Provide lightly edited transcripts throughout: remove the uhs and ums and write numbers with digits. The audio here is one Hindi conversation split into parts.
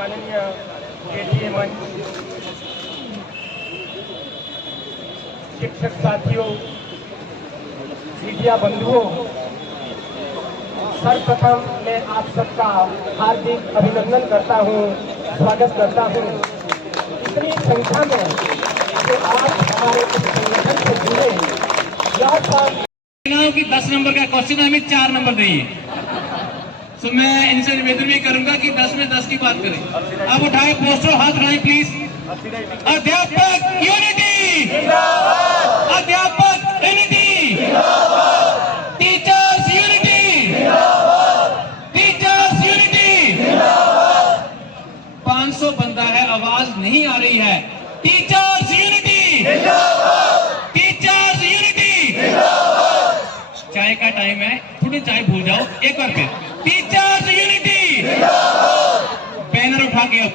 माननीय केंद्रीय मंच, शिक्षक साथियों, मीडिया बंधुओं, सर्वप्रथम मैं आप सबका हार्दिक अभिनंदन करता हूं, स्वागत करता हूं। इतनी संख्या में जो आज हमारे इस संगठन से जुड़े कि 10 नंबर का क्वेश्चन हमें 4 नंबर देंगे, तो मैं इनसे निवेदन भी करूंगा कि 10 में 10 की बात करें। अब उठाए पोस्टर, हाथ उठाए प्लीज। अध्यापक यूनिटी, अध्यापक unity, teachers unity, teachers unity. 500 बंदा है, आवाज नहीं आ रही है। Teachers unity, teachers unity. चाय का टाइम है, थोड़ी चाय भूल जाओ, एक बार फिर टीचर्स यूनिटी। बैनर उठा के अब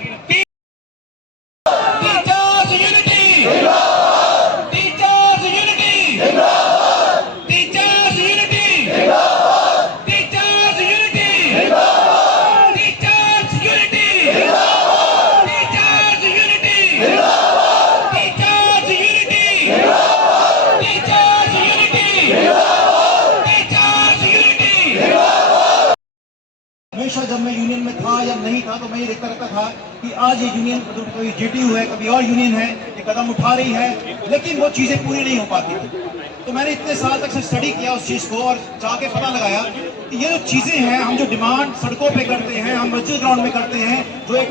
teachers unity, teachers unity, teachers unity, teachers unity, teachers unity, teachers unity, teachers unity, teachers unity. हमेशा जब मैं यूनियन में था या नहीं था तो मैं ये देखता रहता था कि आज ये यूनियन कभी जेटीयू है, कभी और यूनियन है, ये कदम उठा रही है, लेकिन वो चीजें पूरी नहीं हो पाती थी। तो मैंने इतने साल तक से स्टडी किया उस चीज को और जाके पता लगाया कि ये जो चीजें हैं, हम जो डिमांड सड़कों पे करते हैं, हम मस्जिद ग्राउंड में करते हैं, जो एक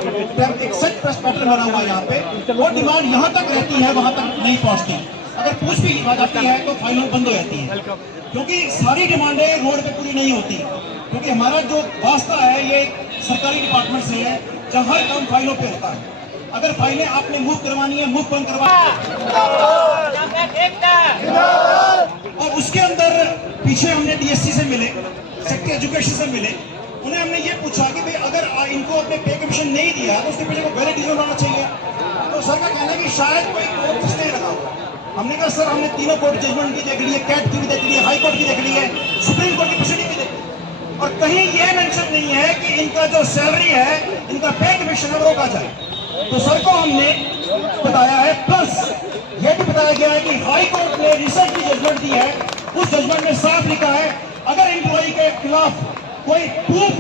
सेट प्रेस पैटर्न बना हुआ है यहाँ पे, वो डिमांड यहाँ तक रहती है, वहां तक नहीं पहुंचती। अगर पूछ भी आ जाती है तो फाइलों बंद हो जाती है, क्योंकि सारी डिमांडें रोड पे पूरी नहीं होती। क्योंकि हमारा जो वास्ता है ये सरकारी डिपार्टमेंट से है, जहाँ हर काम फाइलों पे होता है। अगर फाइलें आपने मूव करवानी है, मूव बंद करवा, और उसके अंदर पीछे हमने डीएससी से मिले, सेक्रेटरी एजुकेशन से मिले, उन्हें हमने ये पूछा कि भाई अगर इनको अपने पे कमीशन नहीं दिया तो उसके पीछे को वैलिड रीजन होना चाहिए। तो सर का कहना है कि शायद कोई कोर्ट स्टे लगा हुआ। हमने कहा सर हमने तीनों कोर्ट जजमेंट की देख ली है, कैट की भी देख ली है, हाई कोर्ट की देख ली है, सुप्रीम कोर्ट की प्रोसीडिंग भी देख ली, और कहीं ये मेंशन नहीं है कि इनका जो सैलरी है, इनका पे कमीशन है, रोका जाए। तो सर को हमने बताया है, प्लस ये भी बताया गया है कि हाई कोर्ट ने रिसेंटली जजमेंट दी है, उस जजमेंट में साफ लिखा है अगर एम्प्लॉई के खिलाफ कोई प्रूफ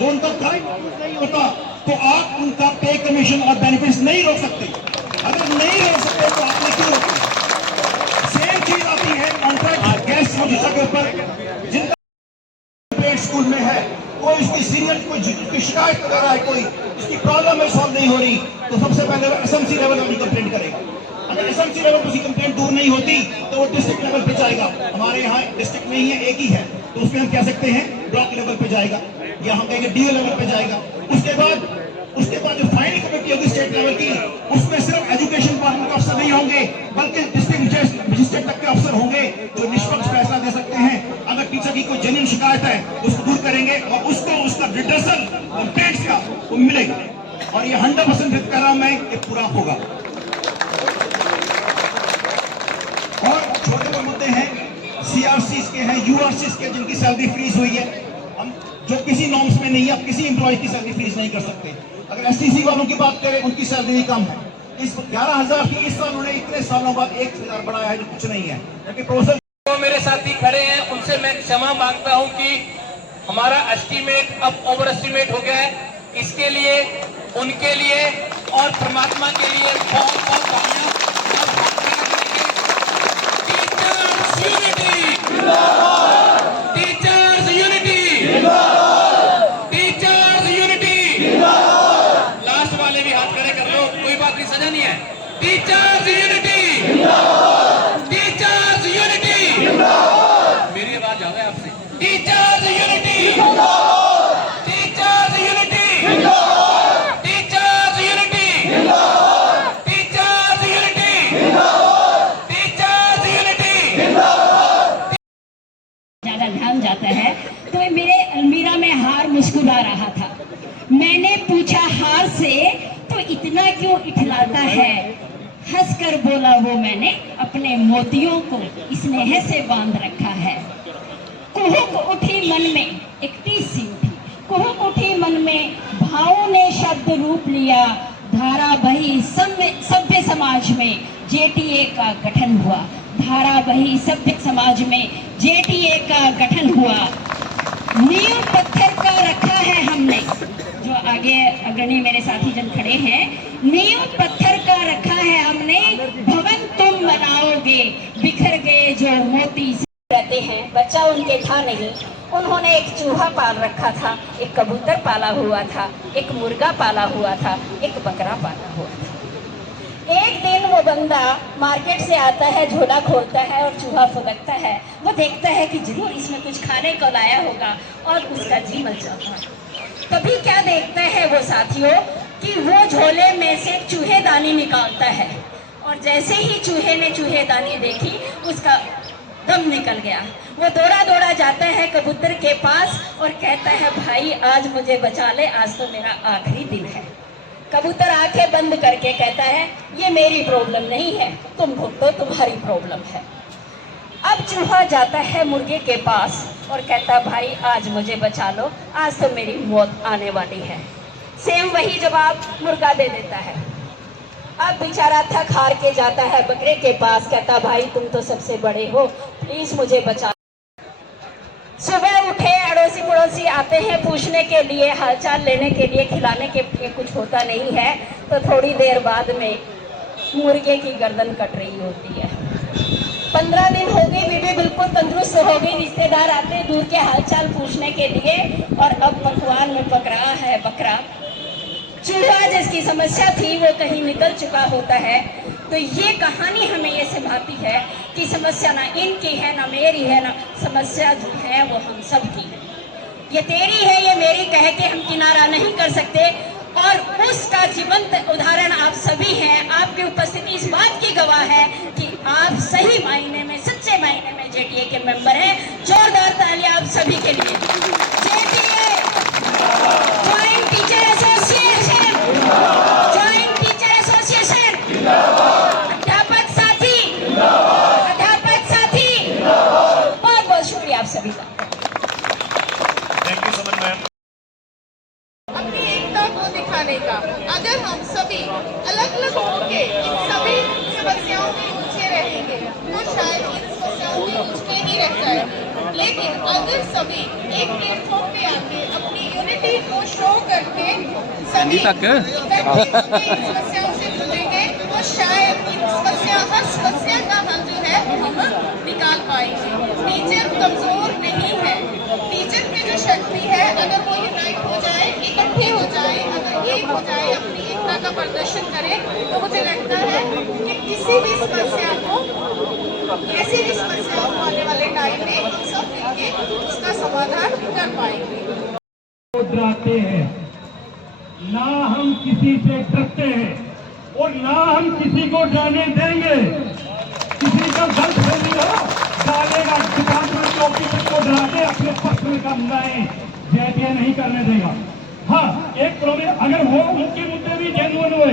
जो उनका क्राइम नहीं होता तो आप उनका पे कमीशन और बेनिफिट्स नहीं रोक सकते। अगर नहीं रोक सकते तो आपने क्यों रोका? सेम चीज आती है कॉन्ट्रैक्ट गैस के ऊपर, जिनका स्कूल में है, कोई उसकी सीनियर कोई उसकी शिकायत वगैरह है, कोई उसकी प्रॉब्लम है सॉल्व नहीं हो रही, तो सबसे पहले एसएमसी लेवल पर कंप्लेंट करेगा। अगर एसएमसी लेवल पर उसकी कंप्लेंट दूर नहीं होती तो वो डिस्ट्रिक्ट लेवल पे जाएगा। हमारे यहाँ डिस्ट्रिक्ट में ही है, एक ही है, तो उसमें हम कह सकते हैं ब्लॉक लेवल पे जाएगा, या हम कहेंगे डीओ लेवल पे जाएगा। उसके बाद जो फाइनल कमेटी होगी स्टेट लेवल की, उसमें सिर्फ एजुकेशन डिपार्टमेंट के अफसर नहीं होंगे, बल्कि डिस्ट्रिक्ट मजिस्ट्रेट तक के अफसर होंगे जो निष्पक्ष फैसला दे सकते हैं। अगर टीचर की कोई जेन्युइन शिकायत है उसको दूर करेंगे और उसको उसका रिड्रेसल कंप्लेंट्स का वो मिलेगा, और ये 100% फिर कह रहा हूं मैं, ये पूरा होगा। और छोटे बड़े मुद्दे हैं, सीआरसी के हैं, यूआरसी के, जिनकी सैलरी फ्रीज हुई है, हम जो किसी नॉर्म्स में नहीं है, आप किसी एम्प्लॉय की सैलरी फ्रीज नहीं कर सकते। अगर एसटीसी वालों की बात करें, उनकी सैलरी कम है, इस 11,000 की इस साल उन्होंने इतने सालों बाद 1,000 बढ़ाया है, जो कुछ नहीं है। प्रोफेसर तो मेरे साथी खड़े हैं, उनसे मैं क्षमा मांगता हूं कि हमारा एस्टीमेट अब ओवर एस्टीमेट हो गया है। इसके लिए, उनके लिए और परमात्मा के लिए बहुत बहुत धन्यवाद। Teachers unity, teachers unity, teachers unity. Last वाले भी हाथ खड़े कर लो, कोई बात नहीं, सजा नहीं है। Teachers unity, teachers unity. मेरी आवाज आ रहा है आपसे? Teachers unity, teachers unity, teachers unity, teachers unity, teachers unity. ज्यादा ध्यान जाता है तो मेरे अलमीरा में हार मुस्कुरा रहा था। मैंने पूछा हार से तो इतना क्यों इठलाता है? हंस कर बोला वो मैंने अपने मोतियों को स्नेह से बांध रखा है। कुहुक उठी मन में, एक 30 सी उठी, कुहुक उठी मन में, भावों ने शब्द सख्त रूप लिया, धारा बही सभ्य समाज में जेटीए का गठन हुआ। धारा बही सभ्य समाज में जेटीए का गठन हुआ। नींव पत्थर का रखा है हमने, जो आगे अग्रणी मेरे साथी जन खड़े हैं, नींव पत्थर का रखा है हमने, भवन तुम बनाओगे, बिखर गए जो मोती से। रहते हैं, बच्चा उनके था नहीं, उन्होंने एक चूहा पाल रखा था, एक कबूतर पाला हुआ था, एक मुर्गा पाला हुआ था, एक बकरा पाला हुआ था। एक दिन वो बंदा मार्केट से आता है, झोला खोलता है और चूहा फुदकता है। वो देखता है कि जरूर इसमें कुछ खाने को लाया होगा और उसका जी मच जाता है। तभी क्या देखता है वो साथियों कि वो झोले में से चूहेदानी निकालता है, और जैसे ही चूहे ने चूहेदानी देखी उसका दम निकल गया। वो दौड़ा दौड़ा जाता है कबूतर के पास और कहता है, भाई आज मुझे बचा ले, आज तो मेरा आखिरी दिन है। कबूतर आंखें बंद करके कहता है, ये मेरी प्रॉब्लम नहीं है, तुम भुगतो, तुम्हारी प्रॉब्लम है। अब चूहा जाता है मुर्गे के पास और कहता, भाई आज मुझे बचा लो, आज तो मेरी मौत आने वाली है। सेम वही जवाब मुर्गा दे देता है। अब बेचारा थक हार के जाता है बकरे के पास, कहता, भाई तुम तो सबसे बड़े हो, प्लीज मुझे बचा। सुबह उठे, अड़ोसी पड़ोसी आते हैं पूछने के लिए, हालचाल लेने के लिए, खिलाने के लिए कुछ होता नहीं है, तो थोड़ी देर बाद में मुर्गे की गर्दन कट रही होती है। 15 दिन हो गए, बीबी बिल्कुल तंदुरुस्त हो गई, रिश्तेदार आते दूर के हालचाल पूछने के लिए, और अब पकवान में पक रहा है बकरा। चूहा जिसकी समस्या थी वो कहीं निकल चुका होता है। तो ये कहानी हमें ये सिखाती है कि समस्या ना इनकी है ना मेरी है, ना समस्या जो है वो हम सब की है। ये तेरी है ये मेरी कह के हम किनारा नहीं कर सकते, और उसका जीवंत उदाहरण आप सभी हैं। आपकी उपस्थिति इस बात की गवाह है कि आप सही मायने में, सच्चे मायने में जेटीए के मेंबर हैं। जोरदार तालियां आप सभी के लिए। JTA joint teacher association, joint teacher association, अध्यापक साथी, बहुत बहुत शुक्रिया आप सभी का। Thank you so much ma'am. अपनी एकता को दिखाने का, अगर हम सभी अलग अलग होके इन सभी समस्याओं में उलझे रहेंगे तो शायद इन समस्याओं में उलझे ही रह जाएंगे। लेकिन अगर सभी एक प्लेटफॉर्म पे आके अपनी यूनिटी को शो करके सभी इन समस्याओं से जुड़ेंगे तो शायद हर समस्या का हल जो है हम निकाल पाएंगे। टीचर कमजोर नहीं है, टीचर की जो शक्ति है अगर वो यूनाइट हो जाए, इकट्ठे हो जाए, अगर एक हो जाए, अपनी एकता का प्रदर्शन करे, तो मुझे लगता है कि किसी भी समस्या को, ऐसी भी समस्या को आने वाले टाइम में हम सब मिलकर उसका समाधान कर पाएंगे। डराते हैं ना, हम किसी से डरते हैं और ना हम किसी को डरने देंगे। किसी का गलत फहमी हो डालेगा, डिपार्टमेंट ऑफिसर को डरा के अपने पक्ष में काम जेटीए नहीं करने देगा। हाँ, एक प्रॉब्लम अगर वो उनके मुद्दे भी जेन्युइन हुए,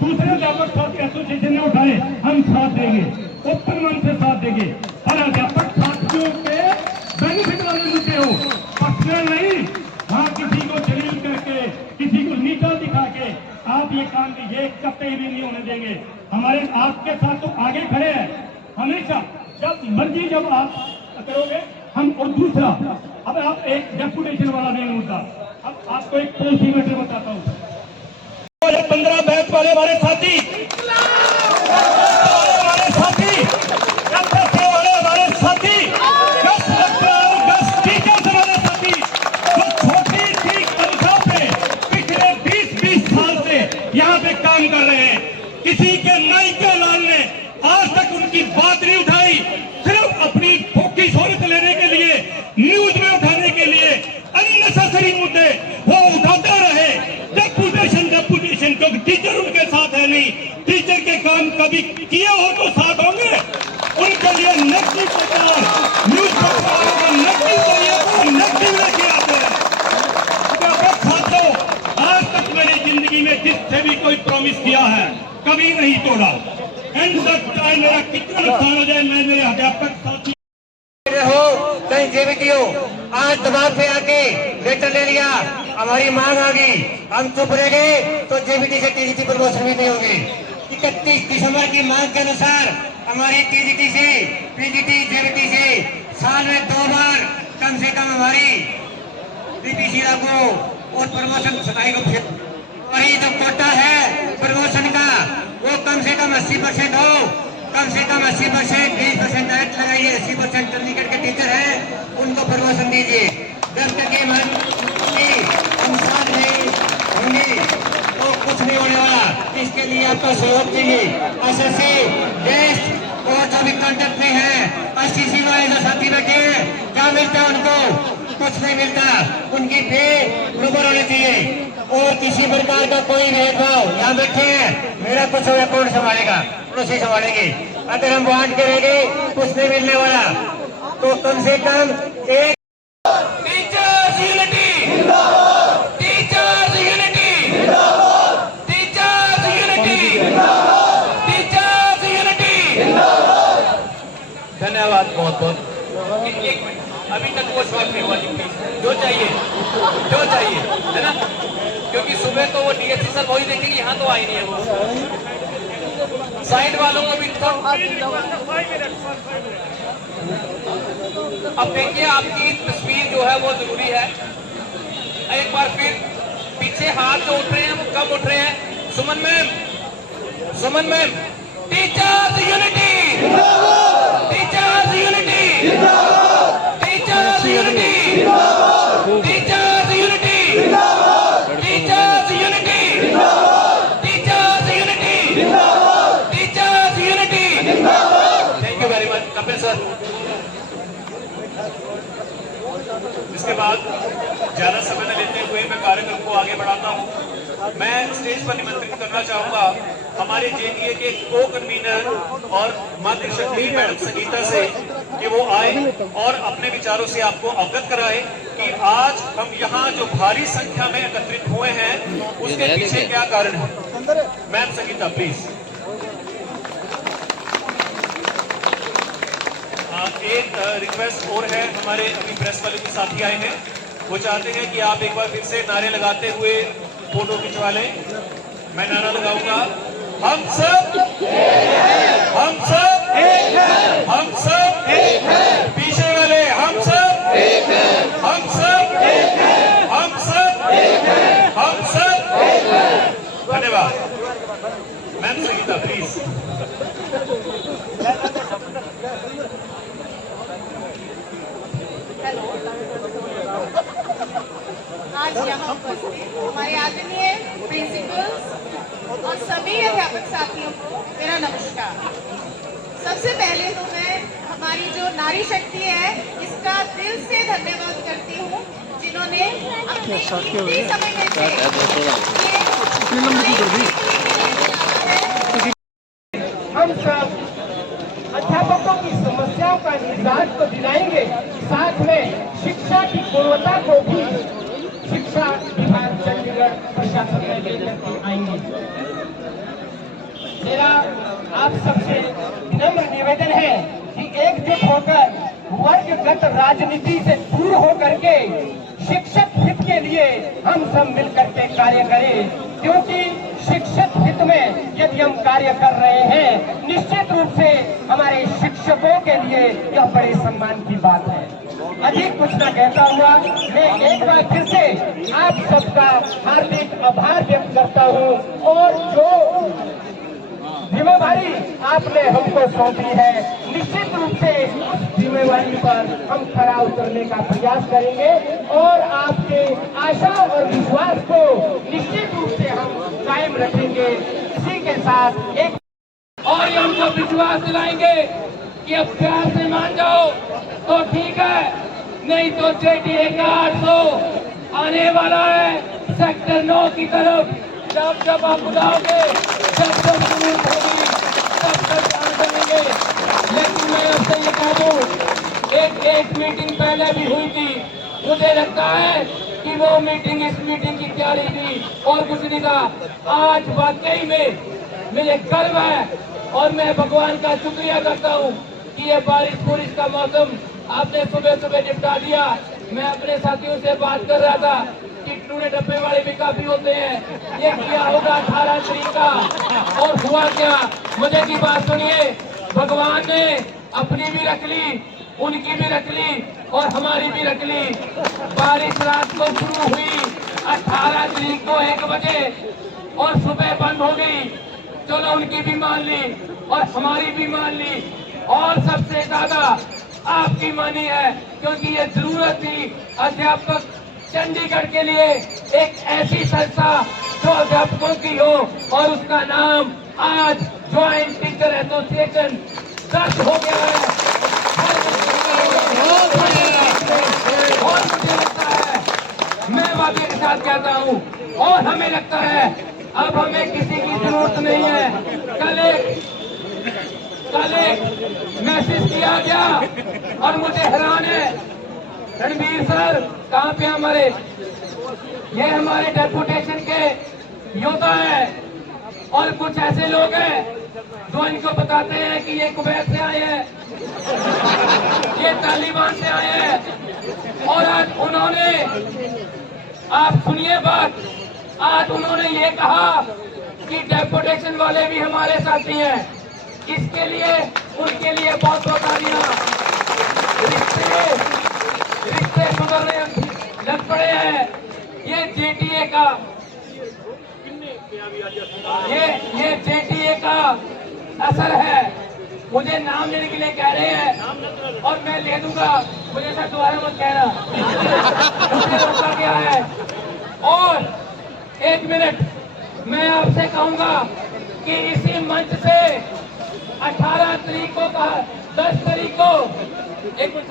दूसरे अध्यापक साथी एसोसिएशन ने उठाए, हम साथ देंगे, ओपन मन से साथ देंगे। और अध्यापक साथियों के बेनिफिट वाले मुद्दे हो, पर्सनल नहीं। हाँ, किसी को जलील करके, किसी को नीचा दिखा के आप ये काम कीजिए, कतई भी नहीं होने देंगे। हमारे आपके साथ तो आगे खड़े हैं हमेशा, जब मर्जी जब आप करोगे हम। और दूसरा, अब आप एक डेपुटेशन वाला नहीं मुद्दा, अब आपको एक पॉलिसी मैटर बताता हूँ। 15 बैच वाले हमारे साथी, हमारे साथी, हमारे साथी, 10 टीचर्स हमारे साथी, जो छोटी सी तनख्वाह पे पिछले 20 साल से यहाँ पे काम कर रहे हैं। किसी के नाई के लाल ने आज तक उनकी बात नहीं उठाई, सिर्फ अपनी फोकी सहूलत लेने के लिए, न्यूज में उठाने के लिए अननेसेसरी मुद्दे वो उठाते रहे। डेपुटेशन क्योंकि टीचर उनके साथ है नहीं, टीचर के काम कभी किए हो तो साथ होंगे। उनके लिए नेगेटिव प्रचार, न्यूज पेपर का नेगेटिव चाहिए तो नेगेटिव लेके आते हैं। साथियों, आज तक मेरी जिंदगी में जिससे भी कोई प्रॉमिस किया है कभी नहीं तोड़ा। एंड तक चाहे मेरा कितना नुकसान हो जाए, मैं मेरे अध्यापक साथी हो कहीं जीवित हो, आज दबाव पे आके लेटर ले लिया, हमारी मांग आ गई, हम चुप रह गए तो जेबीटी से टीजीटी प्रमोशन भी नहीं होगी। 31 दिसंबर की मांग के अनुसार हमारी टीजीटी से पीजीटी जेबीटी से साल में 2 बार कम से कम हमारी बीपीसी लागू और प्रमोशन सफाई को वही जो कोटा है प्रमोशन का वो कम से कम 80% हो, कम से कम 80%, 20% डायरेक्ट लगाइए, 80% चंडीगढ़ के टीचर हैं उनको प्रमोशन दीजिए। जब तक ये हम साथ नहीं होंगे तो कुछ नहीं होने वाला। इसके लिए आपका सहयोग चाहिए। एसएससी टेस्ट और जो भी कॉन्टेक्ट में है, एससीसी वाले जो साथी बैठे हैं, क्या मिलता है उनको? कुछ नहीं मिलता। उनकी पे बराबर होनी चाहिए और किसी प्रकार का कोई भेदभाव। यहाँ बैठे हैं, मेरा कुछ होगा कौन संभालेगा? पड़ोसी संभालेंगे। अगर हम बांट के रह गए कुछ नहीं मिलने वाला। तो कम से कम एक teachers unity, teachers unity, teachers unity, teachers unity. धन्यवाद बहुत बहुत। एक मिनट, अभी तक वो स्वागत नहीं हुआ जी, प्लीज जो चाहिए है ना, क्योंकि सुबह तो वो डीएससी सर वही देखेंगे, यहाँ तो आई नहीं है वो। साइड वालों को भी अब देखिए, आपकी तस्वीर जो है वो जरूरी है। एक बार फिर पीछे हाथ जो उठ रहे हैं वो कम उठ रहे हैं। Suman ma'am, teachers unity, teachers unity, teachers unity, teachers unity, teachers unity, teachers unity, teachers unity. Thank you very much Kapil sir. इसके बाद ज्यादा समय न लेते हुए मैं कार्यक्रम को आगे बढ़ाता हूं। मैं स्टेज पर निमंत्रित करना चाहूंगा हमारे जेडीए के को कन्वीनर और मातृशक्ति मैडम संगीता से कि वो आए और अपने विचारों से आपको अवगत कराए कि आज हम यहाँ जो भारी संख्या में एकत्रित हुए हैं उसके पीछे क्या कारण है। Ma'am Sangeeta please. एक रिक्वेस्ट और है, हमारे अभी प्रेस वाले के साथी आए हैं, वो चाहते हैं कि आप एक बार फिर से नारे लगाते हुए फोटो खिंचवा लें। मैं नारा लगाऊंगा, हम सब हम सब हम सब पीछे वाले हम सब हम सब हम सब हम सब। धन्यवाद। Ma'am Sangeeta please. आज यहाँ उपस्थित हमारे आदरणीय प्रिंसिपल्स और सभी अध्यापक साथियों को मेरा नमस्कार। सबसे पहले तो मैं हमारी जो नारी शक्ति है इसका दिल से धन्यवाद करती हूँ, जिन्होंने अपने कीमती समय में से हम सब अध्यापकों की समस्याओं का निजात तो दिलाएंगे, साथ में शिक्षा की गुणवत्ता को भी शिक्षा विभाग चंडीगढ़ प्रशासन में लेकर आएंगे। मेरा आप सबसे विनम्र निवेदन है कि एकजुट होकर वर्गगत राजनीति से दूर होकर के शिक्षक हित के लिए हम सब मिलकर के कार्य करें, क्योंकि शिक्षक हित में यदि हम कार्य कर रहे हैं निश्चित रूप से हमारे शिक्षकों के लिए यह बड़े सम्मान की बात है। अधिक कुछ न कहता हुआ मैं एक बार फिर से आप सबका हार्दिक आभार व्यक्त करता हूँ और जो जिम्मेवारी आपने हमको सौंपी है निश्चित रूप से उस जिम्मेवारी पर हम खरा उतरने का प्रयास करेंगे और आपके आशा और विश्वास को निश्चित रूप से हम कायम रखेंगे। इसी के साथ एक और ये उनको विश्वास दिलाएंगे कि अब प्यार से मान जाओ तो ठीक है, नहीं तो जेडीए का 800 आने वाला है सेक्टर 9 की तरफ। जब आप बुलाओगे जब जरूरत होगी तब तक जान करेंगे। लेकिन मैं आपसे ये कह दूं, एक मीटिंग पहले भी हुई थी, मुझे लगता है कि वो मीटिंग इस मीटिंग की तैयारी थी और कुछ नहीं था। आज वाकई में मुझे गर्व है और मैं भगवान का शुक्रिया करता हूँ कि ये बारिश का मौसम आपने सुबह सुबह निपटा दिया। मैं अपने साथियों से बात कर रहा था कि टूटे डब्बे वाले भी काफी होते हैं। ये किया होगा 18 तारीख का, और हुआ क्या, मुझे की बात सुनिए, भगवान ने अपनी भी रख ली, उनकी भी रख ली और हमारी भी रख ली। बारिश रात को शुरू हुई 18 तारीख को 1 बजे और सुबह बंद हो गई। चलो उनकी भी मान ली और हमारी भी मान ली, और सबसे ज्यादा आपकी मानी है, क्योंकि ये जरूरत थी अध्यापक चंडीगढ़ के लिए एक ऐसी संस्था जो अध्यापकों की हो, और उसका नाम आज ज्वाइंट टीचर एसोसिएशन दर्ज हो गया है। और मुझे लगता है, मैं वादे के साथ कहता हूँ, और हमें लगता है अब हमें किसी की जरूरत नहीं है। कल एक मैसेज किया गया और मुझे हैरान है, रणबीर सर कहाँ पे हमारे, ये हमारे डेपुटेशन के योद्धा हैं, और कुछ ऐसे लोग हैं जो इनको बताते हैं कि ये कुवैत से आए हैं, ये तालिबान से आए हैं। और आज उन्होंने, आप सुनिए बात, आज उन्होंने ये कहा कि डेपुटेशन वाले भी हमारे साथी हैं। इसके लिए उनके लिए बहुत बहुत तालियां। रिश्ते सुधरने लग पड़े हैं। ये जेटीए का, ये जेटीए का असर है। मुझे नाम लेने के लिए कह रहे हैं और मैं ले दूंगा, मुझे सर दोबारा मत कहना, मुझे रोका गया है। और 1 मिनट मैं आपसे कहूंगा कि इसी मंच से 18 तारीख को कहा, 10 तारीख को, एक मिनट,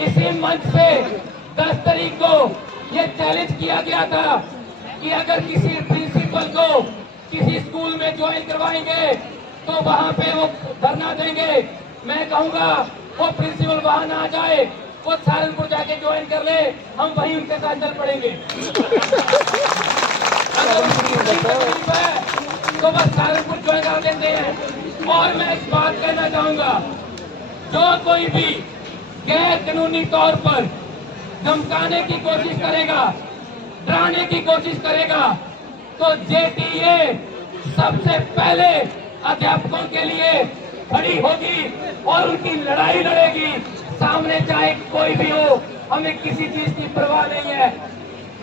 इसी मंच से 10 तारीख को ये चैलेंज किया गया था कि अगर किसी प्रिंसिपल को किसी स्कूल में ज्वाइन करवाएंगे तो वहां पे वो धरना देंगे। मैं कहूंगा वो प्रिंसिपल वहां ना जाए, वो सहारनपुर जाके ज्वाइन कर ले, हम वहीं उनके साथ चल पड़ेंगे। अगर उनकी तकलीफ है तो बस सहारनपुर ज्वाइन कर देते हैं। और मैं एक बात कहना चाहूंगा, जो कोई भी गैर कानूनी तौर पर धमकाने की कोशिश करेगा, डराने की कोशिश करेगा, तो जेटीए सबसे पहले अध्यापकों के लिए खड़ी होगी और उनकी लड़ाई लड़ेगी, सामने चाहे कोई भी हो। हमें किसी चीज की परवाह नहीं है।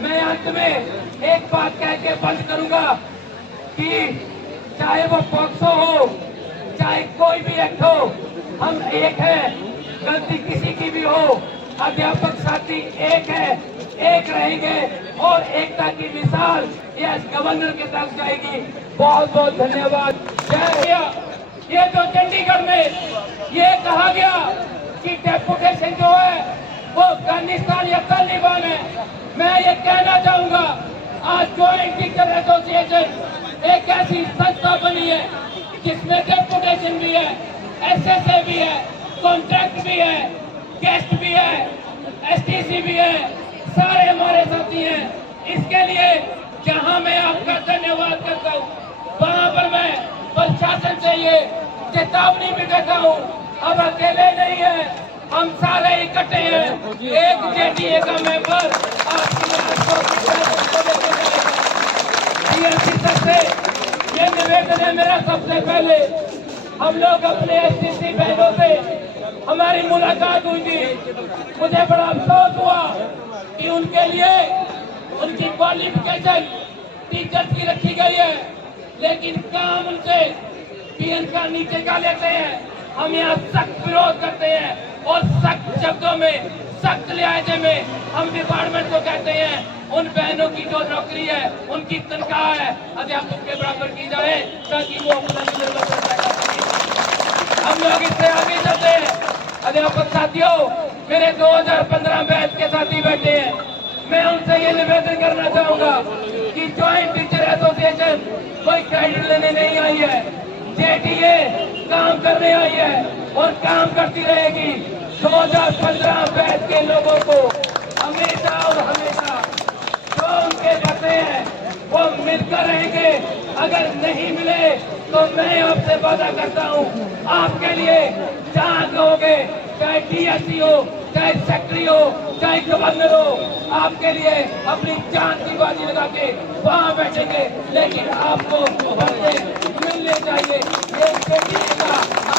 मैं अंत में एक बात कह के बंद करूंगा कि चाहे वो पॉक्सो हो, चाहे कोई भी एक्ट हो, हम एक है, गलती किसी की भी हो, अध्यापक साथी एक है, एक रहेंगे, और एकता की मिसाल ये गवर्नर के तक जाएगी। बहुत बहुत धन्यवाद। जय। ये जो चंडीगढ़ में ये कहा गया कि डेपुटेशन जो है वो अफगानिस्तान या तालिबान है, मैं ये कहना चाहूंगा, आज ज्वाइंट टीचर एसोसिएशन एक ऐसी संस्था बनी है जिसमें डेपुटेशन भी है, एसएसए भी है, कॉन्ट्रैक्ट भी है, गेस्ट भी है, एसटीसी भी है, सारे हमारे साथी हैं। इसके लिए जहां मैं आपका धन्यवाद करता हूं, वहां पर मैं प्रशासन से ये चेतावनी भी देता हूं, अब अकेले नहीं है, हम सारे इकट्ठे हैं। एक जेटीए का मेंबर आपकी से ये निवेदन है मेरा, सबसे पहले हम लोग अपने एसटीसी बहनों से हमारी मुलाकात हुई थी, मुझे बड़ा अफसोस हुआ कि उनके लिए उनकी क्वालिफिकेशन टीचर की रखी गई है, लेकिन काम उनसे पीएन का नीचे का लेते हैं। हम यहाँ सख्त विरोध करते हैं और सख्त शब्दों में, सख्त लिहाजे में हम डिपार्टमेंट को कहते हैं उन बहनों की जो नौकरी है, उनकी तनख्वाह है, अध्यापक के बराबर की जाए, ताकि वो अपना हम लोग इससे आगे चलते हैं। अध्यापक साथियों, मेरे 2015 बैच के साथी बैठे हैं, मैं उनसे ये निवेदन करना चाहूंगा कि ज्वाइंट टीचर एसोसिएशन कोई क्रेडिट लेने नहीं आई है, जेटीए काम करने आई है और काम करती रहेगी। 2015 बैच के लोगों को हमेशा और हमेशा जो उनके बचे हैं वो मिलकर रहेंगे। अगर नहीं मिले तो मैं आपसे वादा करता हूँ, आपके लिए जहाँ कहोगे, चाहे डीएससी हो, चाहे सेक्रेटरी हो, चाहे गवर्नर हो, आपके लिए अपनी जान की बाजी लगा के वहां बैठेंगे, लेकिन आपको बंदे मिलने चाहिए। ये JDA का